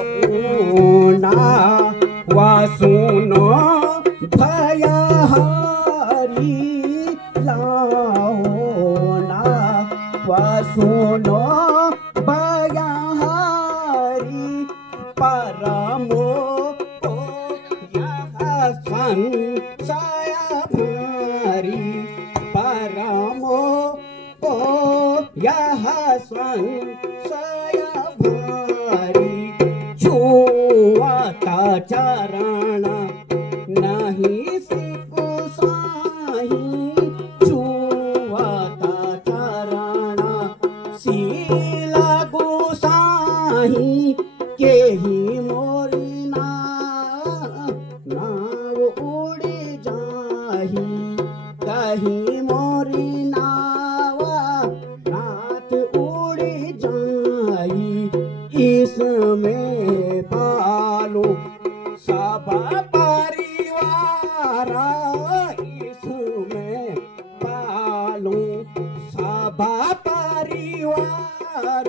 लाऊना वासुनो भयहारी लाऊना वासुनो भयहारी परमो संशय भारी परमो यह संशय भारी छुआता चरण नहीं सिकु साही छुआता चरण शील गोसाही के ही मोरी नाव उड़ी जाही कहीं मोरी नावा रात उड़ी जाई इसमें पालो सब परिवार इसमें पालो सब परिवार